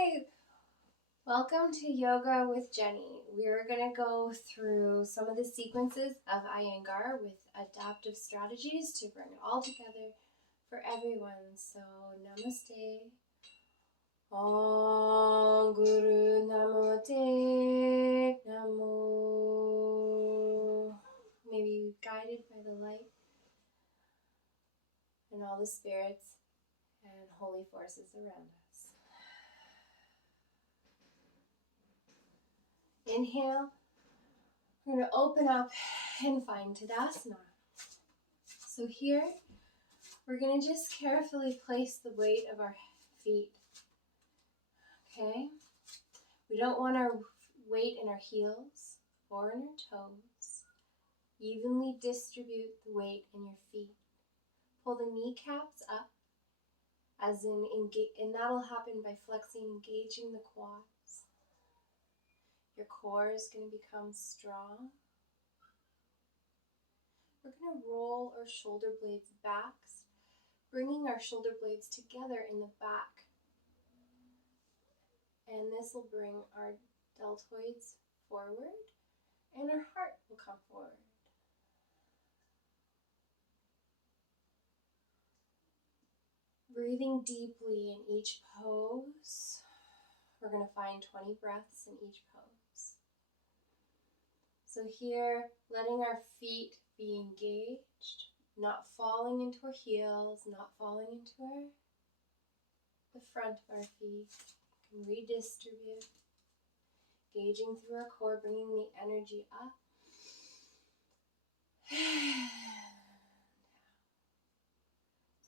Hi, welcome to Yoga with Jenny. We're going to go through some of the sequences of Iyengar with adaptive strategies to bring it all together for everyone. So, namaste. Om Guru Namo Te Namo. May we be guided by the light and all the spirits and holy forces around us. Inhale. We're going to open up and find Tadasana. So here, we're going to just carefully place the weight of our feet. Okay? We don't want our weight in our heels or in our toes. Evenly distribute the weight in your feet. Pull the kneecaps up, as in and that'll happen by flexing, engaging the quads. Your core is going to become strong. We're going to roll our shoulder blades back, bringing our shoulder blades together in the back. And this will bring our deltoids forward and our heart will come forward. Breathing deeply in each pose. We're going to find 20 breaths in each pose. So here, letting our feet be engaged, not falling into our heels, not falling into the front of our feet. We can redistribute, engaging through our core, bringing the energy up.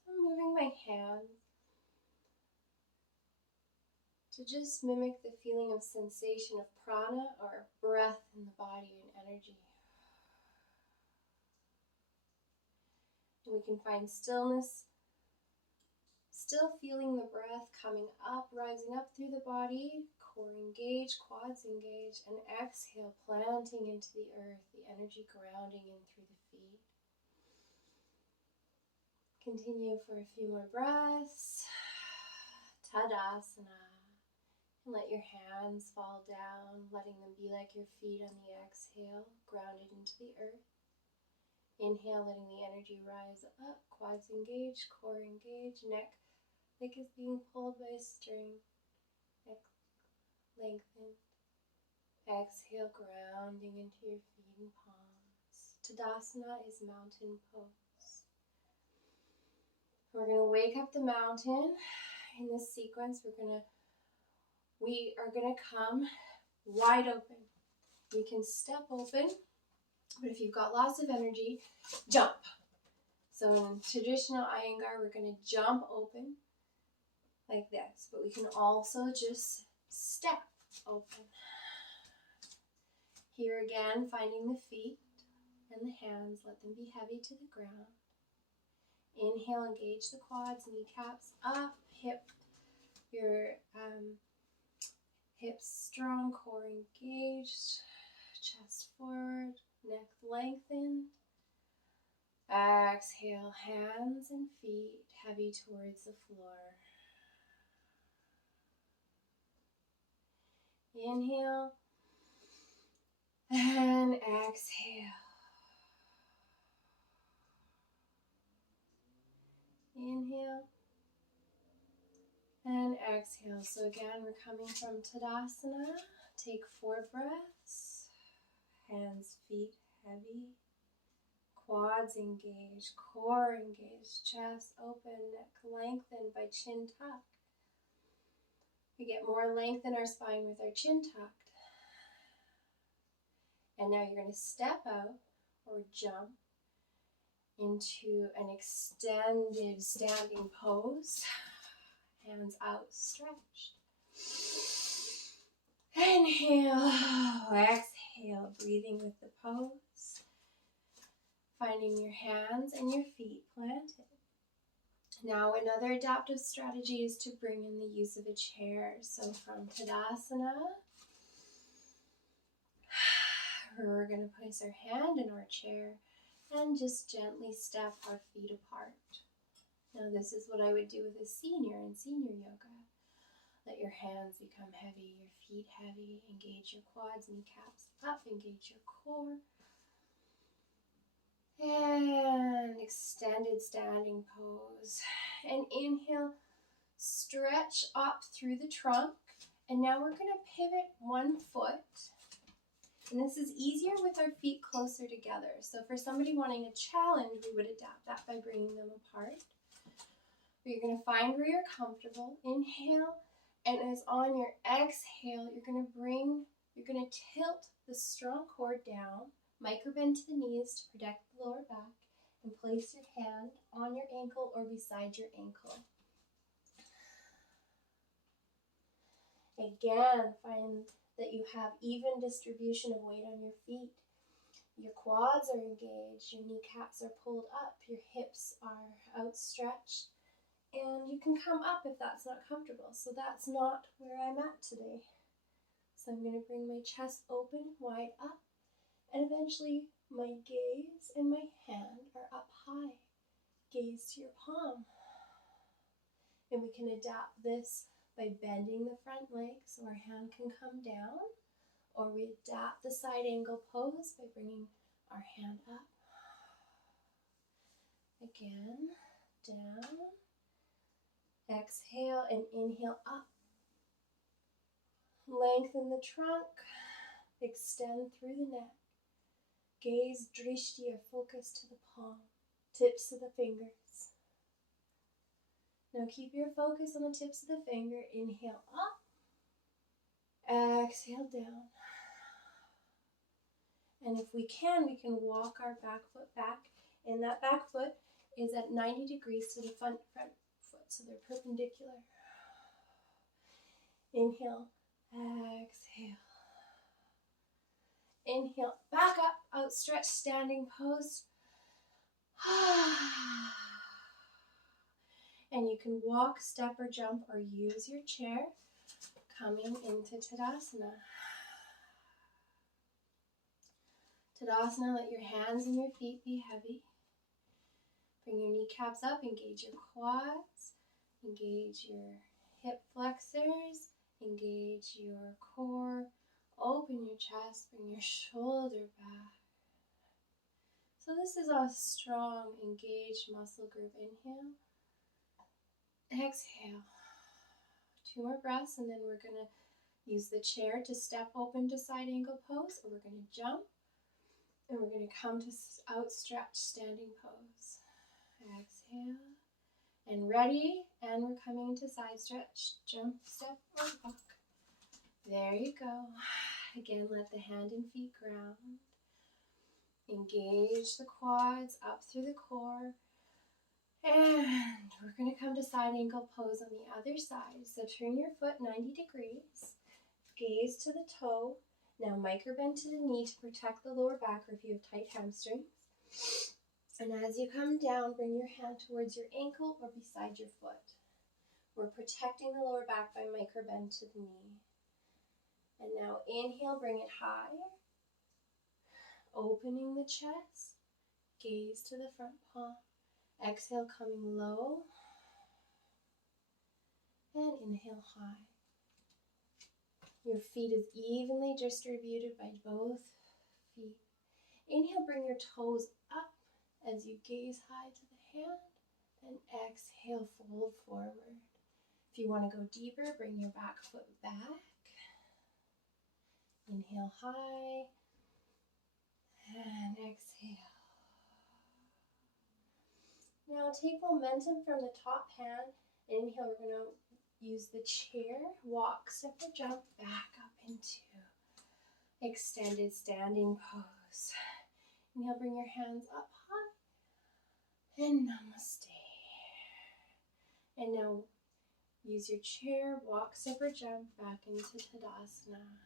So I'm moving my hands to just mimic the feeling of sensation of prana or breath in the body and energy. And we can find stillness, still feeling the breath coming up, rising up through the body, core engaged, quads engaged, and exhale, planting into the earth, the energy grounding in through the feet. Continue for a few more breaths. Tadasana. And let your hands fall down, letting them be like your feet on the exhale, grounded into the earth. Inhale, letting the energy rise up, quads engaged, core engaged, neck like it's being pulled by a string. Neck lengthened. Exhale, grounding into your feet and palms. Tadasana is mountain pose. We're going to wake up the mountain. In this sequence, we are going to come wide open. We can step open, but if you've got lots of energy, jump. So in traditional Iyengar, we're going to jump open like this, but we can also just step open. Here again, finding the feet and the hands, let them be heavy to the ground. Inhale, engage the quads, kneecaps up, your hips strong, core engaged, chest forward, neck lengthened. Exhale, hands and feet heavy towards the floor. Inhale and exhale. Inhale and exhale. So again, we're coming from Tadasana. Take 4 breaths. Hands, feet heavy. Quads engaged, core engaged, chest open, neck lengthened by chin tuck. We get more length in our spine with our chin tucked. And now you're going to step out or jump into an extended standing pose. Hands outstretched. Inhale, exhale, breathing with the pose. Finding your hands and your feet planted. Now another adaptive strategy is to bring in the use of a chair. So from Tadasana, we're going to place our hand in our chair and just gently step our feet apart. Now this is what I would do with a senior in senior yoga. Let your hands become heavy, your feet heavy. Engage your quads, kneecaps up, engage your core. And extended standing pose. And inhale, stretch up through the trunk. And now we're going to pivot one foot. And this is easier with our feet closer together. So for somebody wanting a challenge, we would adapt that by bringing them apart. But you're going to find where you're comfortable. Inhale. And as on your exhale, you're going to tilt the strong core down. Micro bend to the knees to protect the lower back. And place your hand on your ankle or beside your ankle. Again, find that you have even distribution of weight on your feet. Your quads are engaged, your kneecaps are pulled up, your hips are outstretched, and you can come up if that's not comfortable. So that's not where I'm at today. So I'm going to bring my chest open, wide up, and eventually my gaze and my hand are up high. Gaze to your palm. And we can adapt this by bending the front leg so our hand can come down, or we adapt the side angle pose by bringing our hand up. Again, down. Exhale and inhale up. Lengthen the trunk. Extend through the neck. Gaze drishti or focus to the palm. Tips of the fingers. Now keep your focus on the tips of the finger. Inhale up. Exhale down. And if we can walk our back foot back. And that back foot is at 90 degrees to the front foot. So they're perpendicular. Inhale. Exhale. Inhale. Back up. Outstretched standing pose. And you can walk, step, or jump, or use your chair. Coming into Tadasana. Tadasana, let your hands and your feet be heavy. Bring your kneecaps up, engage your quads, engage your hip flexors, engage your core, open your chest, bring your shoulder back. So this is a strong, engaged muscle group. Inhale. Exhale. 2 more breaths, and then we're going to use the chair to step open to side angle pose, or we're going to jump, and we're going to come to outstretched standing pose. Exhale, and ready, and we're coming to side stretch, jump, step, or walk. There you go. Again, let the hand and feet ground. Engage the quads up through the core. And we're going to come to side angle pose on the other side. So turn your foot 90 degrees. Gaze to the toe. Now micro bend to the knee to protect the lower back or if you have tight hamstrings. And as you come down, bring your hand towards your ankle or beside your foot. We're protecting the lower back by micro bend to the knee. And now inhale, bring it high. Opening the chest. Gaze to the front palm. Exhale, coming low, and inhale high. Your feet is evenly distributed by both feet. Inhale, bring your toes up as you gaze high to the hand, and exhale, fold forward. If you want to go deeper, bring your back foot back. Inhale high, and exhale. Now take momentum from the top hand. Inhale, we're going to use the chair, walk, step, or jump back up into extended standing pose. Inhale, bring your hands up high, and namaste. And now use your chair, walk, step, or jump back into Tadasana.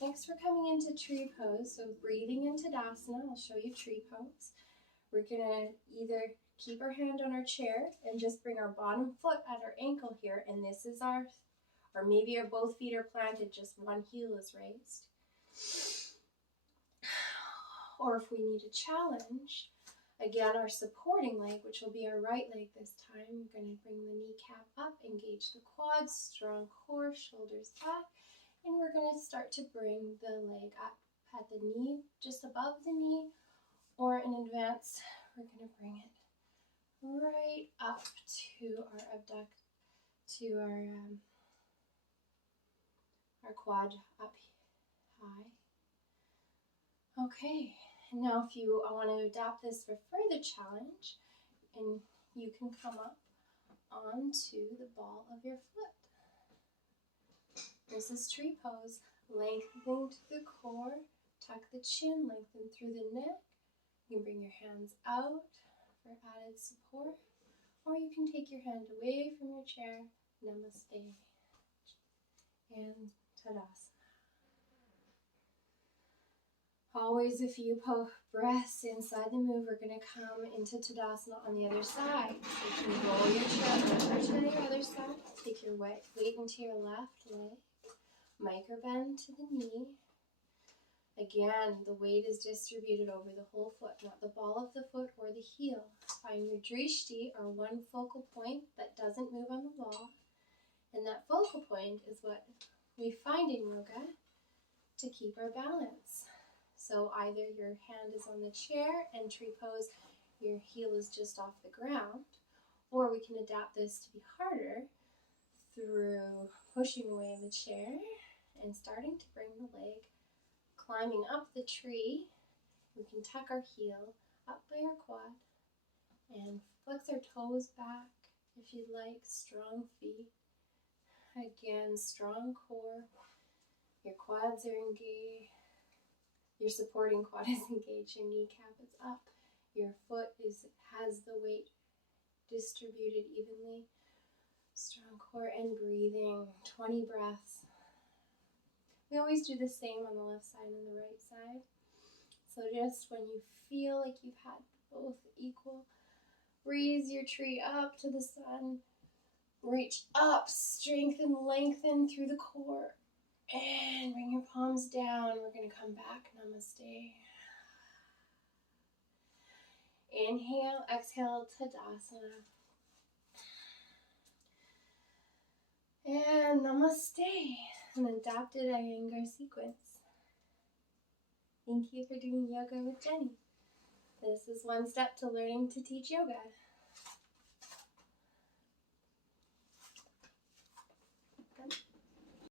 Thanks for coming into tree pose. So breathing in Tadasana, I'll show you tree pose. We're going to either keep our hand on our chair and just bring our bottom foot at our ankle here, and this is our, or maybe our both feet are planted, just one heel is raised. Or if we need a challenge, Again, our supporting leg, which will be our right leg this time, we're going to bring the kneecap up, engage the quads, strong core, shoulders back, and we're going to start to bring the leg up at the knee, just above the knee, or in advance, we're going to bring it right up to our quad up high. Okay, and now if you want to adapt this for further challenge, and you can come up onto the ball of your foot. This is tree pose, lengthening to the core, tuck the chin, lengthen through the neck. You can bring your hands out for added support, or you can take your hand away from your chair, namaste, and tadasana. Always a few breaths inside the move. We're going to come into Tadasana on the other side. So you can roll your chair over to the other side. Take your weight into your left leg. Micro-bend to the knee. Again, the weight is distributed over the whole foot, not the ball of the foot or the heel. Find your drishti, or one focal point that doesn't move on the wall. And that focal point is what we find in yoga to keep our balance. So either your hand is on the chair and tree pose, your heel is just off the ground, or we can adapt this to be harder through pushing away the chair and starting to bring the leg, climbing up the tree. We can tuck our heel up by our quad and flex our toes back if you'd like, strong feet. Again, strong core, your quads are engaged. Your supporting quad is engaged, your kneecap is up, your foot has the weight distributed evenly. Strong core and breathing, 20 breaths. We always do the same on the left side and the right side. So just when you feel like you've had both equal, raise your tree up to the sun, reach up, strengthen, lengthen through the core. And bring your palms down. We're going to come back. Namaste. Inhale, exhale, Tadasana. And namaste. An adapted Iyengar sequence. Thank you for doing yoga with Jenny. This is one step to learning to teach yoga.